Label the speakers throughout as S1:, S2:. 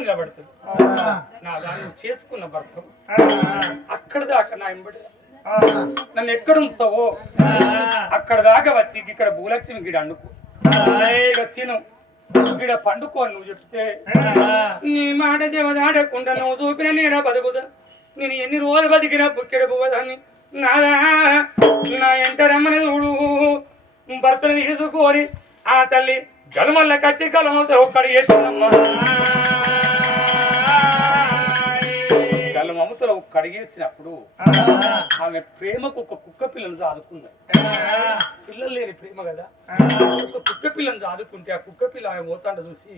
S1: నిలబడుతుంది. నా దాన్ని చేసుకున్న భర్త. అక్కడ దాకా నా ఎంబడి. నన్ను ఎక్కడ ఉంచుతావో? అక్కడ దాకా వచ్చి ఇక్కడ భూలక్ష్మి గిడ అండుకో. తిను. ఇక్కడ పండుకో నువ్వు చెప్తే నీ మాట చెవదాడకుండా నువ్వు చూపిన నీడ బతుకుదా? నేను ఎన్ని రోజులు బతికినా బుక్కెడ పోవదాన్ని నాదా నా ఎంట రమ్మని చూడు. భర్తను తీసుకొని ఆ తల్లి గలమల్ల కచ్చి కలమతో ఒక్కడి వేసిందమ్మా అడిగేసినప్పుడు ఆమె ప్రేమకు ఒక కుక్క పిల్లను చాదుకుంది. పిల్లలు లేని ప్రేమ కదా? ఒక కుక్క పిల్లని చాదుకుంటే ఆ కుక్క పిల్ల ఆమె పోతాండ చూసి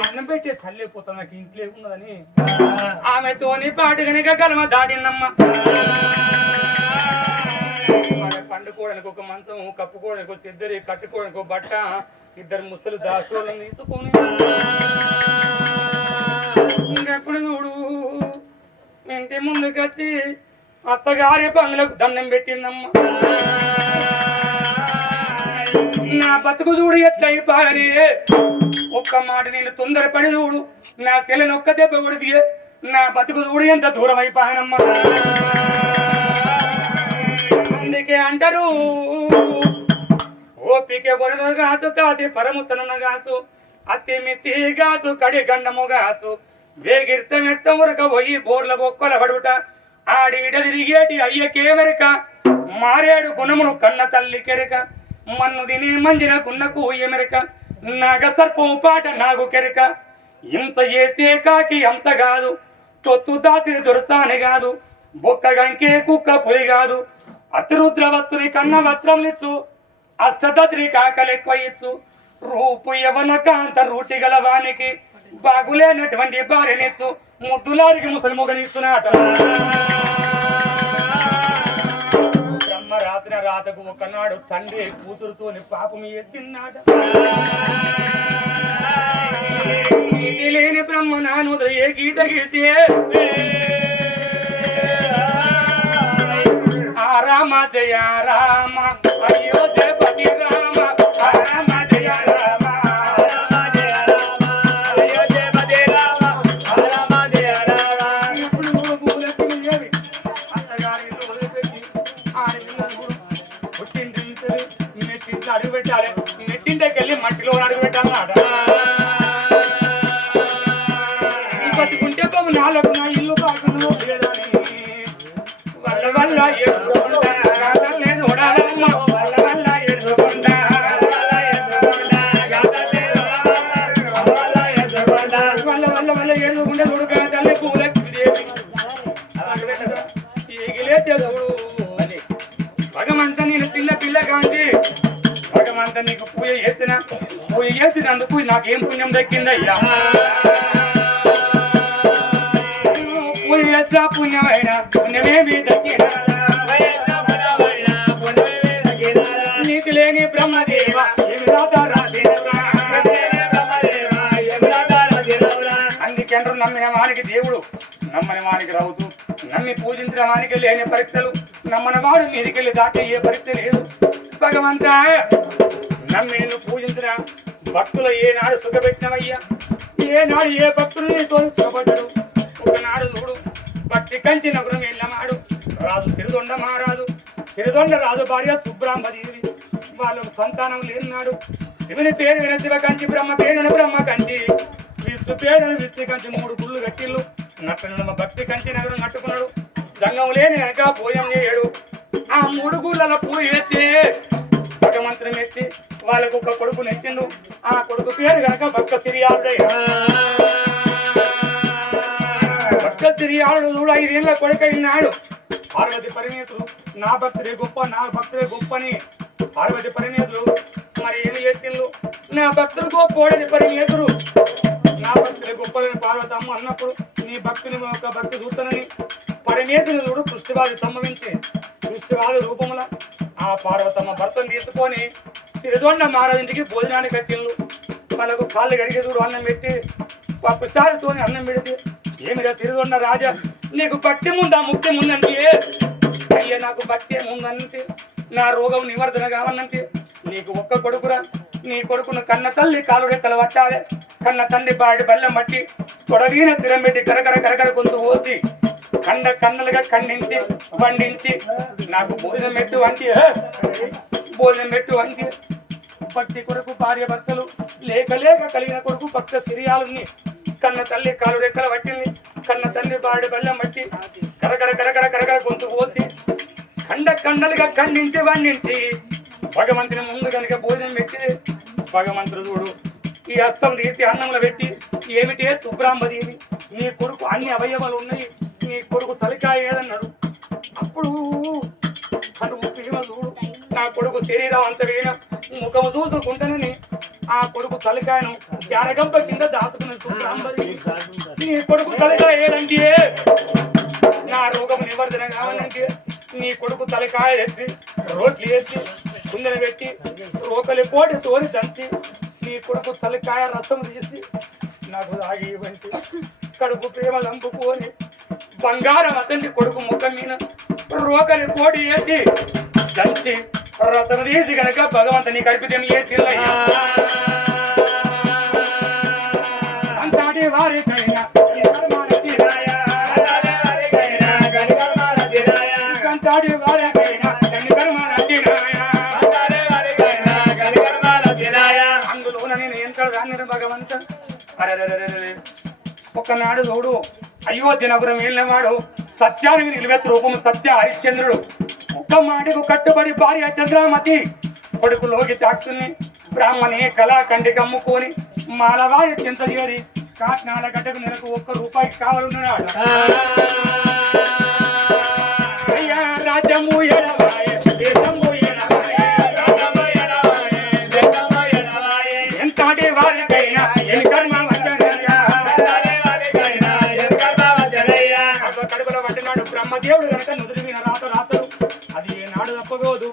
S1: అన్నం పెట్టే తల్లి పోతాను నాకు ఇంట్లో ఉన్నదని ఆమెతోని పాటు కనుక గలమ దాటిందమ్మ. ఆమె పండుకోవడానికి ఒక మంచం కప్పుకోవడానికి ఒక సిద్దరి కట్టుకోవడానికి ఒక బట్ట ఇద్దరు ముసలు దాసోళ్ళని తీసుకొని ఇంకెప్పుడు చూడు. ఇంటి ముందుకు వచ్చి అత్తగారి బంగ్లకు దండం పెట్టిందమ్మా. నా బతుకు చూడు ఎట్లయిపోయి ఒక్క మాట నేను తొందరపడి చూడు. నా తెలని ఒక్క దెబ్బ కొడితే నా బతుకు చూడు ఎంత దూరం అయిపోయానమ్మా. అందుకే అంటారు ఓపిక వరుణ కాసు తాతి పరముతనున గాసు అతి మితి గాసు కడి గండము గాసు. వేగిర్త మెత్త ఉరక పోయి బోర్ల బొక్కల పడుట. ఆడి తిరిగేటి అయ్యకేమెరక మారేడు గుణమును కన్న తల్లి కెరక. మన్ను తినే మంజిన గున్నకు ఎమెరక. నాగ సర్పం పాట నాగు కెరక. ఇంత చేసే కాకి అంత కాదు. తొత్తు దాతిని దొరసాని కాదు. బొక్క గంకే కుక్క పులి కాదు. అతిరుద్రవత్తుని కన్న వస్త్రం నిచ్చు అష్టదత్రి కాకలెక్కువ ఇచ్చు. రూపు యవన కాంత రూటి గల వానికి. బాగులేనటువంటి భార్యనిచ్చు. ముద్దులాడికి ముసలి మొగనిస్తున్నాట బ్రహ్మ రాత్రి రాతకు ఒకనాడు తండ్రి కూతురుతోని పాపం ఎత్తిన్నాట లేని బ్రహ్మ నాను ఏ గీత గీసే. ఆ రామ జయ రామ అయ్యో పెట్టాలి. నెట్టింటికి వెళ్ళి మట్టిలో అడుగు పెట్టాలి బతుకుంటే బాబు నాలుగు నా ఇల్లు కాకుండా లేదని. వల్ల వల్ల ఎదురుకుంటా గాథలే వల్ల వల్ల ఎదురుకుంటా వల్ల వల్ల వల్ల వల్ల చూడు గాథలే పూలకి దేవి తెలుగు చేసినందుకు నాకేం పుణ్యం దక్కిందయ్యా. పూజ పుణ్యమైన పుణ్యమేమి దక్కిన. నీకు లేని బ్రహ్మదేవ ఏమి అందుకెండ్రు నమ్మిన వానికి దేవుడు నమ్మని వానికి రవుతూ నమ్మి పూజించిన వానికి లేని పరీక్షలు నమ్మని వాడు మీదికెళ్ళి దాటే ఏ పరీక్ష లేదు. భగవంత నమ్మి నిన్ను పూజించిన భక్తుల ఏనాడు సుఖపెట్టినవయ్యా? ఏనాడు ఏ భక్తులు నీతో ఒకనాడు చూడు భక్తి కంచి నగరం వెళ్ళమాడు రాజు తిరుదొండ మహారాజు. తిరుదొండ రాజు భార్య సుబ్రాంబదేవి వాళ్ళకు సంతానం లేనాడు. శివుని పేరు విన శివ కంచి బ్రహ్మ పేరున బ్రహ్మ కంచి. విష్ణు పేరున విష్ణు కంచి మూడు గుళ్ళు కట్టిల్లు నట్టు భక్తి కంచి నగరం కట్టుకున్నాడు. జంగం లేని వెనక పోయం చేయడు. ఆ మూడు గుళ్ళల పూజ ఎత్తి భగవంతుని ఎత్తి వాళ్ళకు ఒక కొడుకు నెచ్చిండు ఆ కొడుకు పేరు గనక భక్త తిరియాడయ్య భక్త తిరియాడు చూడు ఐదేళ్ళ కొడుకు అయినాడు పార్వతి పరిణీతులు నా భక్తుడే గొప్ప నా భక్తుడే గొప్పని పార్వతి పరిణీతులు మరి ఏమి చేసిండు? నా భక్తుడు గొప్పోడని పరిణీతుడు. నా భక్తుడే గొప్పదని పార్వతమ్మ అన్నప్పుడు నీ భక్తుని ఒక భక్తి చూస్తానని పరిణీతుని చూడు కృష్ణవాది సంభవించి కృష్ణవాది రూపముల ఆ పార్వతమ్మ భర్తను తీసుకొని తిరుదొండ మహారాజుంటికి భోజనానికి వచ్చిండు వాళ్ళకు కాళ్ళు గడిగే చూడు అన్నం పెట్టి పప్పు సారితోని అన్నం పెడితే ఏమిరా తిరుదొండ రాజా నీకు భక్తి ముందా ముక్తి ముందంటే? అయ్యా నాకు భక్తి ముందంటే నా రోగం నివర్ధన కావాలంటే నీకు ఒక్క కొడుకురా నీ కొడుకును కన్న తల్లి కాలుడే కలవట్టాలి పట్టాలి కన్న తండ్రి బాడి బల్లెం మట్టి తొడవీన స్థిరం పెట్టి కరకర కరకర గొంతు పోసి కండ కన్నలుగా ఖండించి పండించి నాకు భోజనం పెట్టు అంటే భోజనం పెట్టు వంటి పట్టి కొరకు భార్య భర్తలు లేక లేక కలిగిన కొడుకు భక్త సిరియాలుని కన్న తల్లి కాలు రెక్కల పట్టింది కన్న తల్లి బాడి బెల్లం పట్టి కరకర కరకర కరకర గొంతు పోసి కండ కండలుగా ఖండించి వండించి భగవంతుని ముందు కనుక భోజనం పెట్టి భగవంతుడు చూడు ఈ హస్తం తీసి అన్నంలో పెట్టి ఏమిటే శుభ్రాంబదేవి నీ కొడుకు అన్ని అవయవాలు ఉన్నాయి నీ కొడుకు తలికాయ ఏదన్నాడు? అప్పుడు అటు నా కొడుకు శరీరం అంత ముఖము చూసుకుంటానని ఆ కొడుకు తలకాయను జానగంప కింద దాచుకున్న సుబ్రాంబదేవి నీ కొడుకు తలకాయ ఏదంటే? నా రోగం నివర్ధన కావాలంటే నీ కొడుకు తలకాయ ఎత్తి రోడ్లు ఎత్తి కుందన పెట్టి రోకలి పోటీ తోని దంచి నీ కొడుకు తలకాయ రసం తీసి నాకు తాగి ఇవ్వండి. కడుపు ప్రేమ లంపుకొని బంగారం అతండి కొడుకు ముఖం మీద రోకలి పోటీ వేసి దంచి రసం తీసి కనుక భగవంతుని నీ కడుపుదేం ఏ చిల్లయ్యా అంతటి వారికైనా ఒకనాడు చూడు అయోధ్య నగరం వెళ్ళినవాడు సత్యానికి నిలబెత్త రూపం సత్య హరిశ్చంద్రుడు. ఒక్క మాటకు కట్టుబడి భార్య చంద్రామతి. కొడుకు లోకి తాకుతుని బ్రాహ్మణి కళాఖండి కమ్ముకొని మాలవారి చింత చేరి కాట్నాల గడ్డకు నెలకు ఒక్క రూపాయి కావాలన్నాడు అయ్యా రాజ్యము ఎడవాయే, కడుపులో పట్టినాడు. బ్రహ్మదేవుడు కనుక నుదురు మీద రాత రాతరు అది ఏనాడు తప్పబోదు.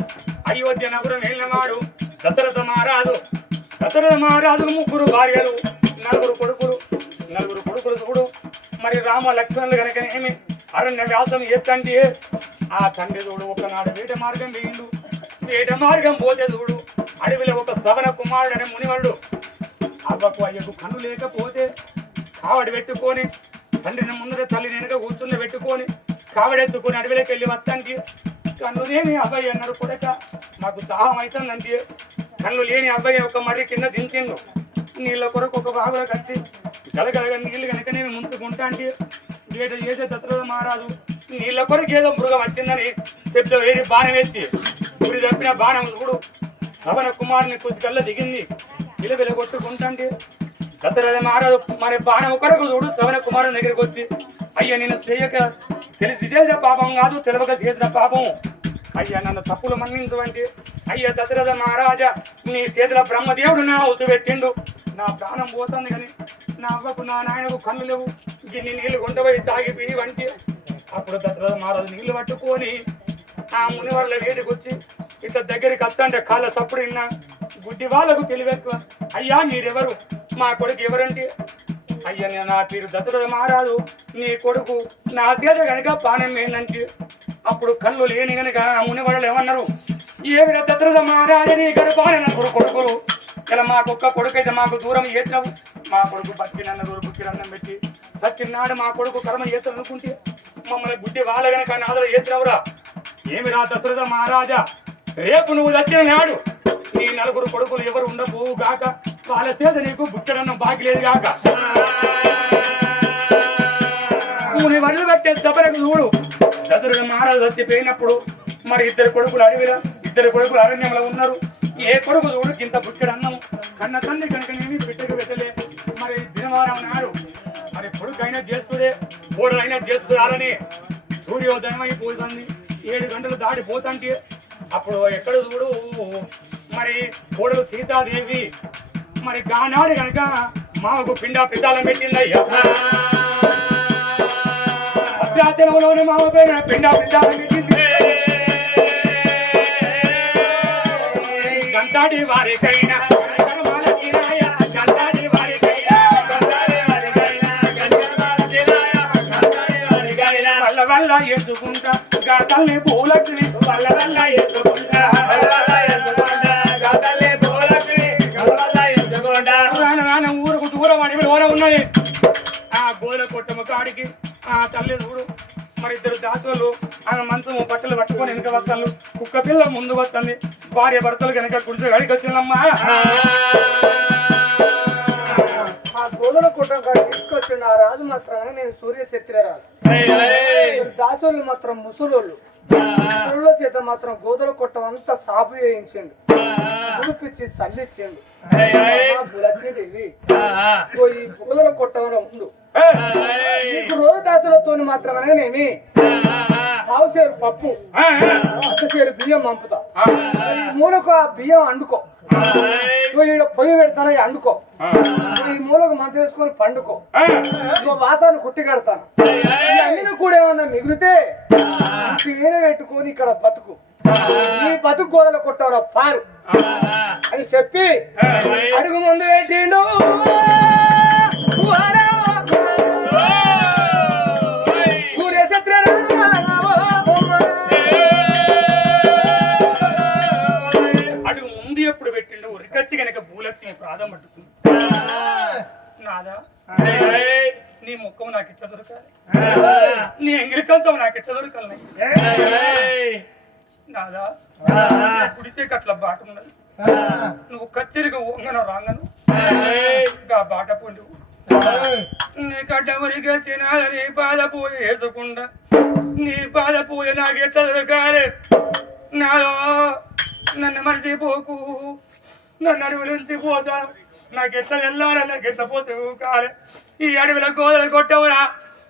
S1: అయోధ్య నగరం వెళ్ళినవాడు దశరథ మహారాజు. దశరథ మహారాజు ముగ్గురు భార్యలు. నలుగురు కొడుకులు. నలుగురు కొడుకులు చూడు. మరి రామ లక్ష్మణులు కనుక ఏమి అరణ్య వ్యాసం ఎత్తంటే ఆ తండ్రి చూడు ఒకనాడు వేట మార్గం వేయండు. వేట మార్గం పోతే చూడు. అడవిలో ఒక సవన కుమారుడు అనే మునివాడు అవ్వకు అయ్యకు కన్ను లేకపోతే కావడి పెట్టుకొని తండ్రిని ముందర తల్లి వెనక కూర్చుని పెట్టుకొని కావడెత్తుకొని అడవిలోకి వెళ్ళి వస్తానికి కన్ను లేని అబ్బాయి అన్నాడు కొడక. మాకు దాహం అవుతుందంటే కన్ను లేని అబ్బాయి ఒక మర్రి కింద దించిండు. నీళ్ళ కొరకు ఒక బాగులో కట్టి గలగలగ నీళ్ళు కనుక నేను ముందుకుంటా అంటే ఏదో చేసే దత్తరథ మహారాజు నీళ్ళ కొరకు ఏదో మృగం వచ్చిందని చెప్తా వేసి బాణం వేసి గురి తప్పిన బాణం చూడు. సవన కుమారుని కళ్ళ దిగింది. విలవిల కొట్టుకుంటాంటే దశరథ మహారాజు మరి బాణం కొరకు చూడు శ్రవణ కుమారుని దగ్గరికి వచ్చి అయ్యా నేను చేయక తెలిసి చేసిన పాపం కాదు తెలవక చేసిన పాపం. అయ్యా నన్ను తప్పులు మన్నించవండి అయ్యా దశరథ మహారాజా నీ చేతుల బ్రహ్మదేవుడు నా ఉసు పెట్టిండు. నా ప్రాణం పోతుంది కానీ నా అవ్వకు నా నాయనకు కన్ను లేవు. గిన్ని నీళ్ళు కొండపోయి తాగిపోయి వంటి అప్పుడు దశరథ మహారాజు నీళ్ళు పట్టుకొని ఆ మునివర్ల వేడికి వచ్చి ఇంత దగ్గరికి వస్తంటే కాళ్ళ సప్పుడు విన్నా. గుడ్డి వాళ్ళకు తెలివెక్కువ. అయ్యా మీరెవరు? మా కొడుకు ఎవరంటే? అయ్యా నేను నా తీరు దశరథ మహారాజు. నీ కొడుకు నా చేత కనుక పానం ఏంటంటే అప్పుడు కళ్ళు లేని కనుక మునివాళ్ళు ఏమన్నారు? ఏమిరా దశరథ మహారాజు నీ గర్భాన నలుగురు కొడుకులు? ఇలా మాకొక్క కొడుకు అయితే మాకు దూరం ఏత్రావు మా కొడుకు బతికినన్న దూరం బుక్కిరన్నం పెట్టి బతికినాడు మా కొడుకు కర్మ చేస్తాను అనుకుంటే? మమ్మల్ని గుడ్డి వాళ్ళ గనక నాదలు ఏమి నా దశరథ మహారాజా? రేపు నువ్వు దక్కిన నాడు నీ నలుగురు కొడుకులు ఎవరు ఉండబోవు గాక వాళ్ళ చేత నీకు బుక్కడన్నం బాకి లేదు గాక నీ వడ్లు పెట్టే దెబ్బలకు చూడు. దశరథ మహారాజు చచ్చిపోయినప్పుడు మరి ఇద్దరు కొడుకులు అడవిలో ఇద్దరు కొడుకులు అరణ్యంలో ఉన్నారు. ఏ కొడుకు చూడు ఇంత బుక్కడన్నం కన్న తండ్రి కనుక నేను బిడ్డకు పెట్టలే. మరి దినవారం నాడు మరి కొడుకైనా చేస్తుడే కోడలైనా చేస్తున్నారని సూర్యోదయం అయిపోతుంది ఏడు గంటలు దాటిపోతుంటే అప్పుడు ఎక్కడ చూడు? మరి కోడలు సీతాదేవి మరి గానాడు కనుక మాకు పిండ పితాలం పెట్టిందయ్యా. అత్యాచలంలోనే మామ పైన పిండా పెట్టింది. గంటాడి వారికైనా వల్ల ఎత్తుకుంటా గతల్ని పూలకి వల్ల వల్ల ఎత్తుకుంటా కాడికి ఆ తల్లి చూడు. మరి ఇద్దరు దాసులు ఆమె మంచము బట్టలు పట్టుకొని వెనక వస్తాను. కుక్క పిల్ల ముందు వస్తుంది. భార్య భర్తలు కనుక గుడిసె గడికి వచ్చిందమ్మా.
S2: ఆ కాడికి తీసుకొచ్చిండు ఆ రాజు మాత్రం నేను సూర్య శక్తి రాజు దాసోళ్ళు మాత్రం ముసలోళ్ళు. పిల్లల చేత మాత్రం గోదల కొట్టం అంతా సాపు చేయించిండు. ఉడిపిచ్చి సల్లిచ్చిండు ఇది. ఓ ఈ గోదల కొట్టంలో ఉండు. నీకు రోజు దాసులతో ఆవు పావుసేరు పప్పు అత్తసేరు బియ్యం పంపుతా. మూలకు ఆ బియ్యం అండుకో. నువ్వు ఈడ పొయ్యి పెడతాను? అండుకో. ఈ మూలకు మంచం వేసుకొని పండుకో. ఇంకో వాసాన్ని కుట్టి కడతాను. అన్ని కూడా ఏమన్నా మిగిలితే నేనే పెట్టుకొని ఇక్కడ బతుకు. నీ బతుకు గోదల కొట్టావు పారు. అని చెప్పి అడుగు ముందు పెట్టిండు.
S1: రాంగను గా బాట పొండు నీ బాధ పోయి వేసకుండా నీ బాధ పోయి నాకు ఎట్లా దొరకాలి? నాదో నన్ను మర్చిపోకు. నన్ను అడవి నుంచి పోతా. నాకు ఎట్లా వెళ్ళాలి? నాకు ఎట్లా పోతే కాలే ఈ అడవిలో గోదలు కొట్టవురా.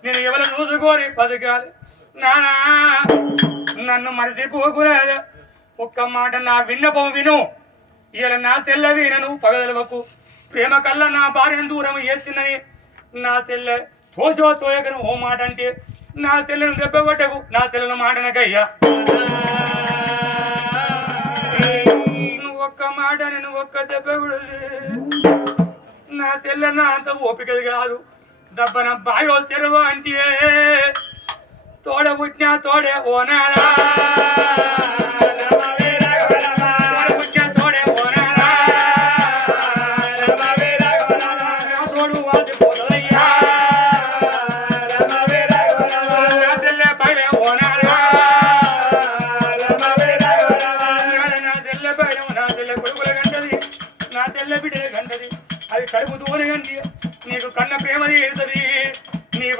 S1: నేను ఎవరు చూసుకోని బతకాలి? నానా నన్ను మర్చిపోకురాదా ఒక్క మాట నా విన్నపం విను. ఇలా నా సెల్ల వీనను పగలవకు ప్రేమ కల్లా నా భార్యను దూరం చేసిందని. నా సెల్ల తోసో తోయగను ఓ మాట అంటే నా సెల్లను దెబ్బ కొట్టకు నా సెల్లను మాటనకయ్యా. నువ్వు ఒక్క మాట నేను ఒక్క దెబ్బ కూడా. నా సెల్లన్న అంత ఓపికది కాదు. దబ్బన బాయో తెరవ అంటే తోడ పుట్టినా తోడే ఓనారా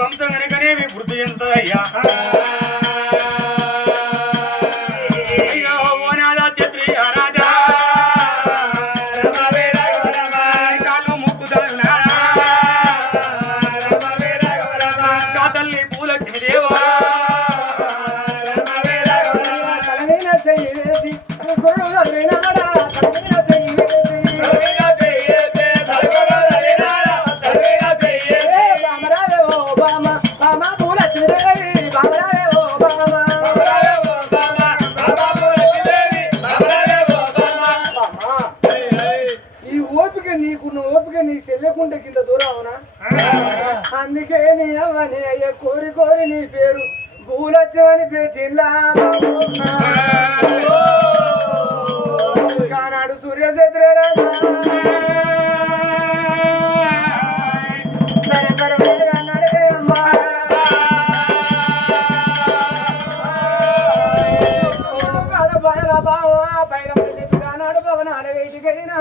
S1: వంశం కనుకనేమి వృద్ధి ఎంత అయ్యా
S2: కానాడు సూర్య పవనాలు భవనాల వేదికైనా